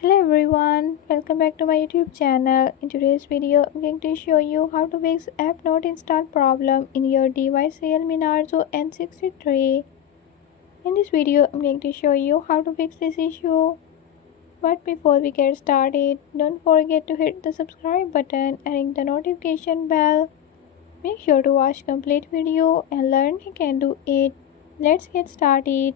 Hello everyone, welcome back to my YouTube channel. In today's video, I'm going to show you how to fix app not install problem in your device Realme Narzo N63. In this video, I'm going to show you how to fix this issue. But before we get started, don't forget to hit the subscribe button and ring the notification bell. Make sure to watch complete video and learn you can do it. Let's get started.